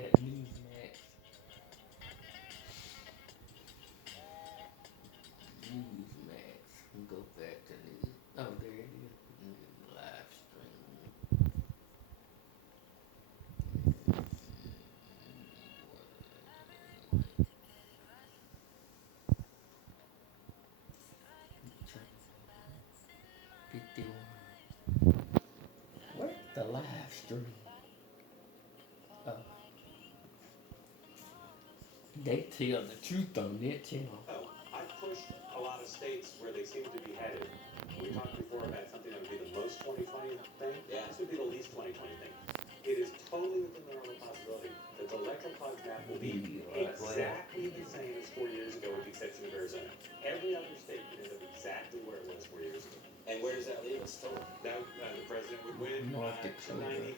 at Newsmax. Newsmax. Go back to news. Oh, there it is. Live stream. Where's the live stream? Oh, they tell the truth on that channel. Oh, I pushed a lot of states where they seem to be headed. We talked before about something that would be the most 2020 thing. Yeah. This would be the least 2020 thing. It is totally within the realm of possibility that the electoral college map will be exactly the same as 4 years ago, with the exception of Arizona. Every other state could end up exactly where it was 4 years ago. And where does that leave us still? Now, the president would win 293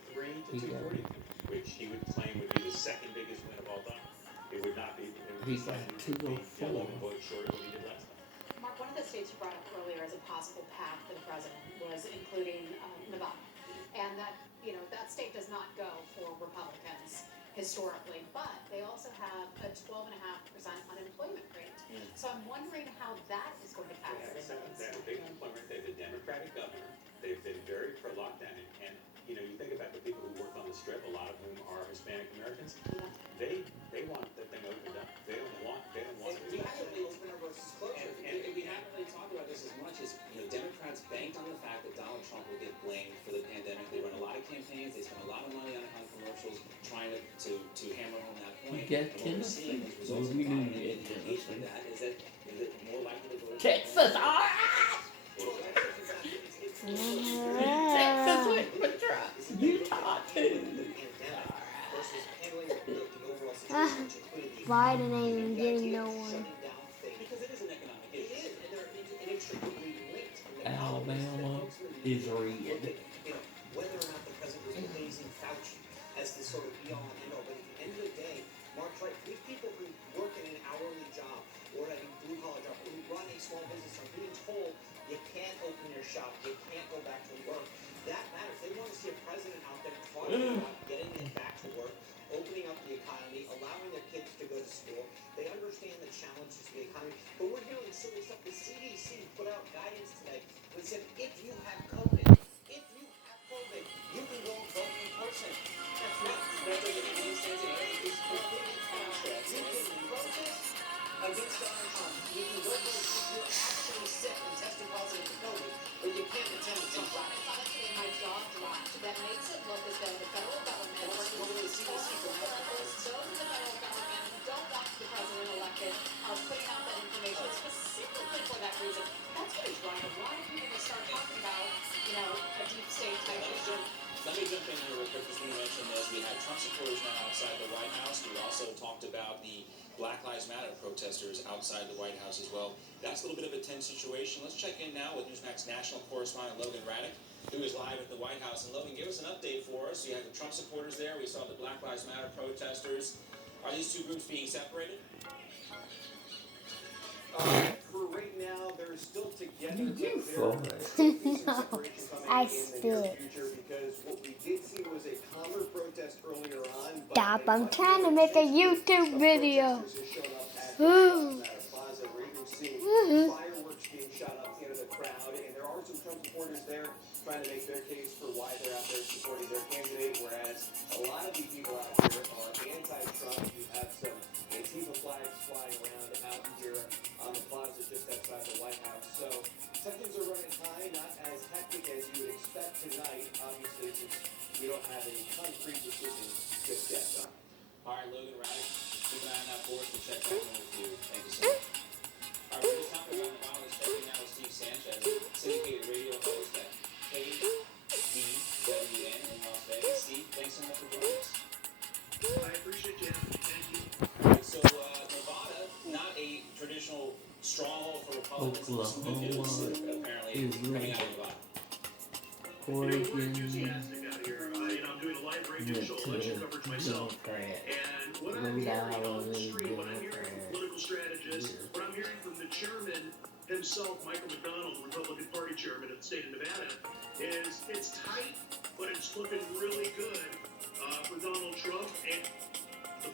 to 240, which he would claim would be the second biggest win of all time. It would not be. He got 204. Votes short of what he did last time. Mark, one of the states you brought up earlier as a possible path for the president was including Nevada. And that, that state does not go for Republicans historically, but they also have a 12.5% unemployment rate. So I'm wondering how that is going to factor into this. They have a big unemployment. They have a Democratic governor. They've been very pro-lockdown. And you think about the people who work on the Strip, a lot of whom are Hispanic Americans. They want the thing opened up. They don't want we haven't really opened up versus closure. And we haven't really talked about this as much as, Democrats banked on the fact that Donald Trump will get blamed for the pandemic. They run a lot of campaigns. They spend a lot of money on commercials trying to hammer home that point. Get and what we're seeing as results of that is that more likely to go to Texas, alright! Texas went for Trump. Utah too. Biden ain't even getting no one. Because it is an economic issue. And they're inextricably linked. Alabama is red. Whether or not the president was praising Fauci as the sort of be-all and end-all, but at the end of the day, Mark's right. These people who work in an hourly job or at a blue-collar job or who run a small business are being told you can't open your shop, you can't go back to work. That matters. They want to see a president out there talking about getting them back to work, opening up the economy, allowing their kids to go to school. They understand the challenges of the economy. But we're hearing silly stuff. The CDC put out guidance today that said if you have COVID, you can go and vote in person. That doesn't make any sense. It's completely contrast. You can protest against Donald Trump. You can go vote if you're actually sick and tested positive for COVID, but you can't attend the Trump rally. My jaw dropped. That makes it look as though the federal government, What are the CDC for? those in the federal government who don't want the president elected are putting out that information specifically for that reason. That's what is wrong. A lot of people will start talking about, a deep state type issue. Let me jump in here real quick before you mention this. We had Trump supporters now outside the White House. We also talked about the Black Lives Matter protesters outside the White House as well. That's a little bit of a tense situation. Let's check in now with Newsmax national correspondent Logan Raddick, who is live at the White House. And Logan, give us an update for us. You had the Trump supporters there. We saw the Black Lives Matter protesters. Are these two groups being separated? For right now, they're still together. You for I spit. Because what we did see was a calmer protest earlier on. Stop, I'm trying to make a YouTube video. Ooh. Fireworks being shot up into the crowd, and there are some Trump supporters there trying to make their case for why they're out there supporting their candidate, whereas a lot of these people out here are anti-Trump. You have some Antifa flags flying around out here on the plaza just outside the White House. So tensions are running high, not as hectic as you would expect tonight, obviously, since you don't have a concrete decision just yet. All right, Logan Raddick, keep an eye on that for us. We'll check back in with you. Thank you so much. All right, we're just talking about Nevada. Let's check in now with Steve Sanchez, syndicated radio host at KDWN in Las Vegas. Steve, thanks so much for joining us. I appreciate you. Thank you. All right, so Nevada, not a traditional stronghold for Republicans. Some good news, apparently, coming out of Nevada. Oregon, Enthusiastic out here. I'm doing a live radio show, election coverage myself. And what I'm hearing on the street, what I'm hearing from political strategists, what I'm hearing from the chairman himself, Michael McDonald, Republican Party chairman of the state of Nevada, is it's tight, but it's looking really good for Donald Trump. And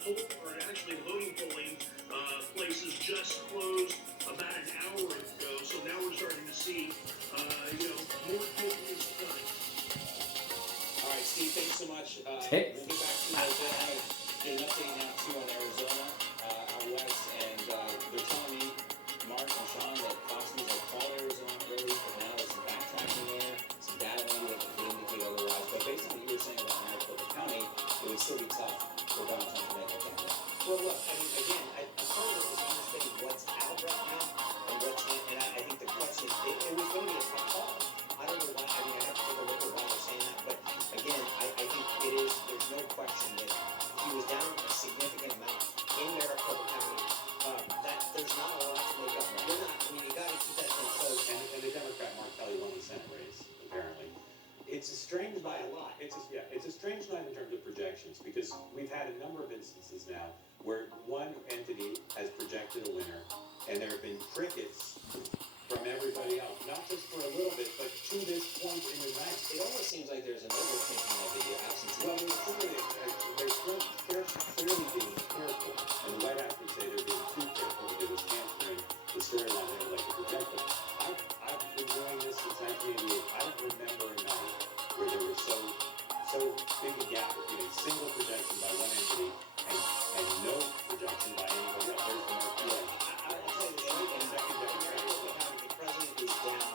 or actually the voting polling places just closed about an hour ago. So now we're starting to see, more good news coming. All right, Steve, thanks so much. We'll Hey. get back to you in a bit. I'm going to get an update now, too, on Arizona out west. And they're telling me, Mark and Sean, that Fox News had called Arizona early, but now there's some backtracking there, some data maybe that could indicate otherwise. But based on what you were saying about Maricopa County, it would still be tough for Donald Trump to make that campaign. Well, look, I mean, again, part of it is understanding what's out right now and what's in. And I think the question is, it was going to be a tough call. I don't know why. I mean, I have to take a look at why they're saying that. But again, I think it is, there's no question that he was down a significant amount in Maricopa County. That there's not a lot to make up for. You're not, I mean, you got to keep that thing close. And the Democrat Mark Kelly won the Senate race, apparently. It's a strange By night. a lot. It's a strange night in terms of projections, because we've had a number of instances now where one entity has projected a winner, and there have been crickets from everybody else, not just for a little bit, but to this point in the night. It almost seems like there's an overthinking of the absentee. Well, they're clearly being careful, and the White House would say they're being too careful because it's hamstring the storyline they would like to project. But I've been doing this since 1988. I don't remember a night where there was so big a gap between a single projection by one entity and no projection by anybody else. There's the Mark Kelly. I'll tell you this, in Maricopa County, the president is down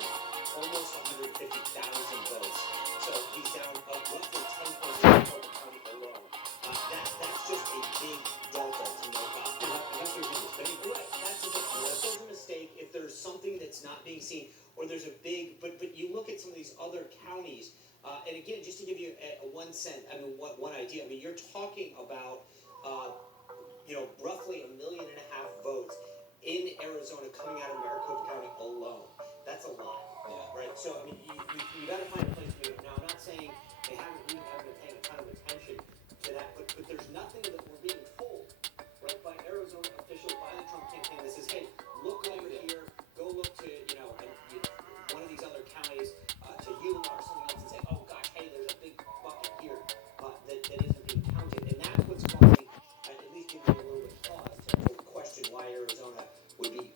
almost 150,000 votes. So he's down roughly 10 points in Maricopa County alone. That's just a big delta to make up. Unless there's a mistake. Right, that's the thing. If there's a mistake, if there's something that's not being seen, or there's a big, but you look at some of these other counties, and again, just to give you a 1 cent, I mean, one idea. I mean, you're talking about, roughly 1.5 million votes in Arizona coming out of Maricopa County alone. That's a lot. Yeah. Right. So I mean, you got to find a place to do it. Now, I'm not saying we haven't been paying a ton of attention to that, but there's nothing that we're being told, right, by Arizona officials, by the Trump campaign that says, hey, look over here, go look to one of these other counties, to Yuma or something else, and say, oh gosh, hey, there's a big bucket here that isn't being counted, and that's what's causing, at least giving me a little bit of pause to question why Arizona would be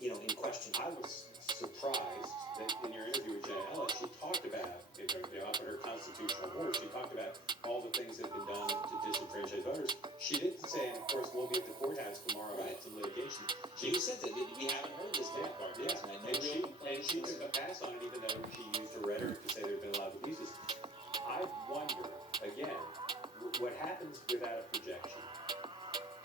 in question. I was surprised that in your interview with Janet Ellis, she talked about, up in her constitutional board, she talked about all the things that have been done to disenfranchise voters. She didn't say, and of course, we'll be at the courthouse tomorrow Right. with some litigation. She said that we haven't heard this Yeah, part. yeah. No And she took a pass on it, even though she used her rhetoric to say there have been a lot of abuses. I wonder, again, what happens without a projection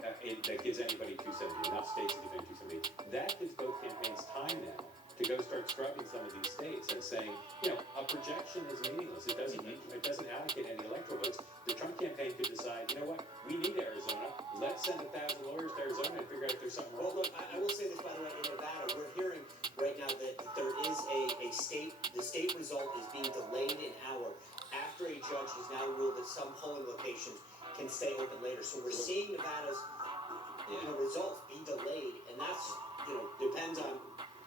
that gives anybody 270, enough states to give anybody 270. That gives both campaigns time now to go start scrubbing some of these states and saying, a projection is meaningless. It doesn't allocate any electoral votes. The Trump campaign could decide, you know what, we need Arizona. Let's send 1,000 lawyers to Arizona and figure out if there's something wrong. Well, look, I will say this, by the way, in Nevada, we're hearing right now that there is the state result is being delayed an hour after a judge has now ruled that some polling locations can stay open later. So we're seeing Nevada's results be delayed, and that's, depends on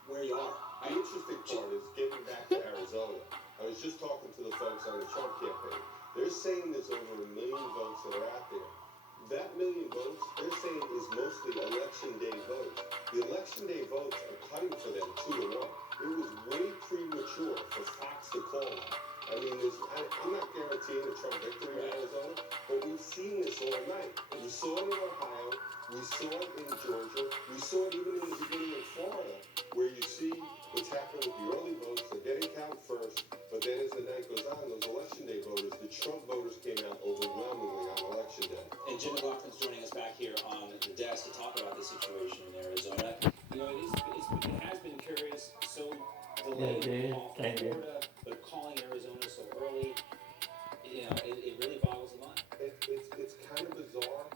where you are. The interesting part is getting back to Arizona. I was just talking to the folks on the Trump campaign. They're saying there's over 1 million votes that are out there. That 1 million votes, they're saying, is mostly election day votes. The election day votes are cutting for them 2-1. It was way premature for Fox to call them. I mean, I'm not guaranteeing a Trump victory in Arizona, but we've seen this all night. We saw it in Ohio, we saw it in Georgia, we saw it even in the beginning of Florida, where you see what's happening with the early votes. They're getting counted first, but then as the night goes on, those election day voters, the Trump voters came out overwhelmingly on election day. And Jim McLaughlin's joining us back here on the desk to talk about the situation in Arizona. It has been curious, so delayed off of Florida, but calling Arizona so early, it really boggles the mind. It's kind of bizarre,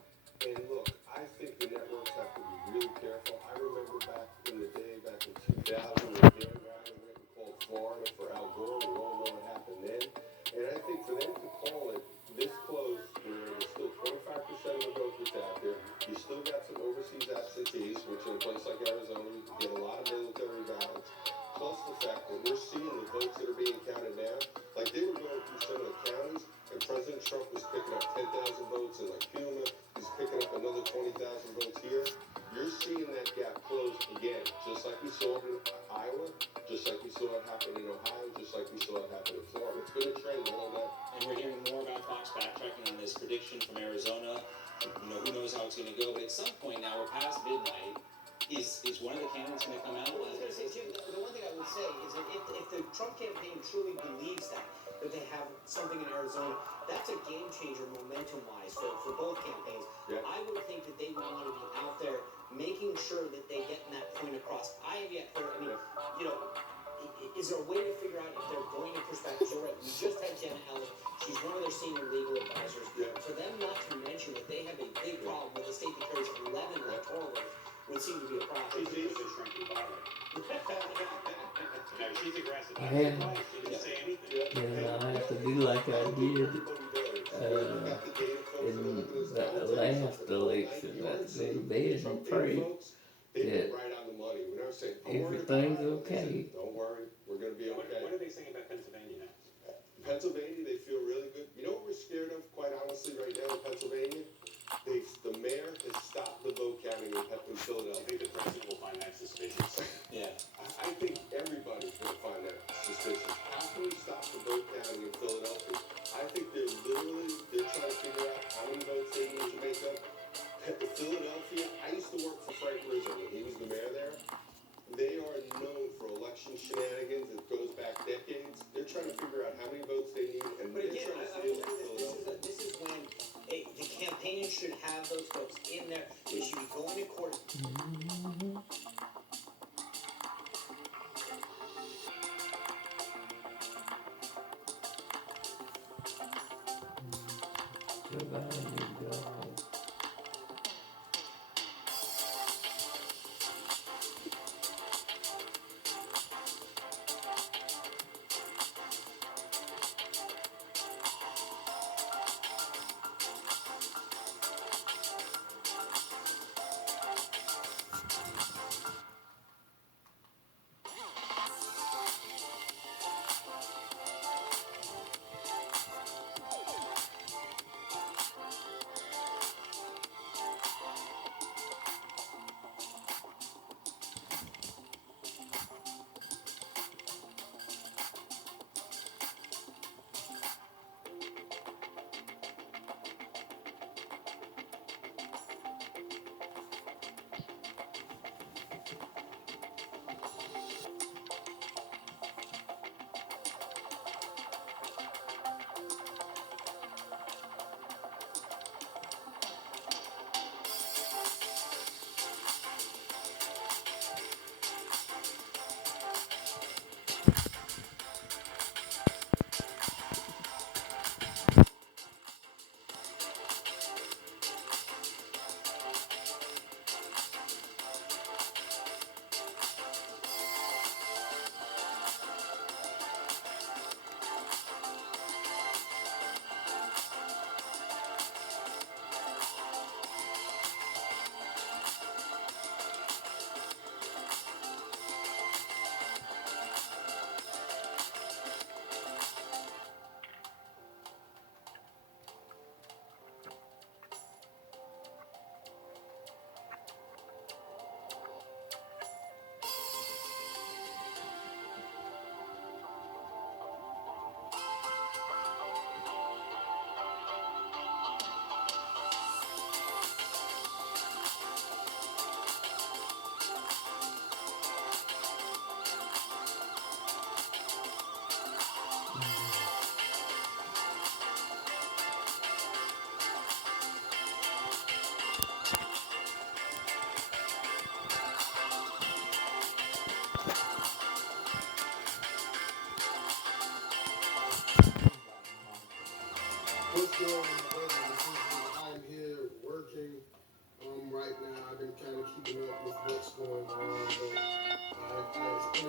and look, I think the networks have to be really careful. I remember back in the day, back in 2000, when Dan Rather went and called Florida for Al Gore. We all know what happened then. And I think for them to call it this close, where there's still 25% of the vote that's out there, you still got some overseas absentees, which in a place like Arizona, you can get a lot of military ballots, plus the fact that we're seeing the votes that are 50,000 votes here, you're seeing that gap close again, just like we saw it in Iowa, just like we saw it happen in Ohio, just like we saw it happen in Florida. It's been a trend all day. And we're hearing more about Fox backtracking on this prediction from Arizona. Who knows how it's going to go? But at some point now, we're past midnight. Is one of the candidates going to come out? Well, I was going to say, Jim, the one thing I would say is that if the Trump campaign truly believes that they have something in Arizona, that's a game changer momentum-wise for both campaigns. Yeah. I would think that they would want to be out there making sure that they get that point across. I have yet heard, is there a way to figure out if they're going to push back? You're right, we just had Jenna Ellis. She's one of their senior legal advisors. Yeah. For them not to mention that they have a big problem with a state that carries 11 electoral votes would seem to be a problem. She's a shrinking body. No, she's aggressive. Yeah. She didn't say anything. And I have to do like I did in the last election. I have to go to bed and pray that everything's okay. Don't worry, we're going to be okay. What are they saying about Pennsylvania now? Pennsylvania, they feel really good. You know what we're scared of, quite honestly, right now in Pennsylvania? The mayor has stopped the vote counting in I Philadelphia. think the president will find that suspicious. Yeah. I think everybody's going to find that suspicious. How can we stop the vote counting in Philadelphia? I think they're trying to figure out how many votes they need to make up. Philadelphia, I used to work for Frank Rizzo when he was the mayor there. They are known for election shenanigans that goes back decades. They're trying to figure out how many votes they need, and But they're again, trying to I steal would say Philadelphia. this is when the campaign should have those folks in there. They should be going to court. What's going on, I'm here working right now. I've been kind of keeping up with what's going on, but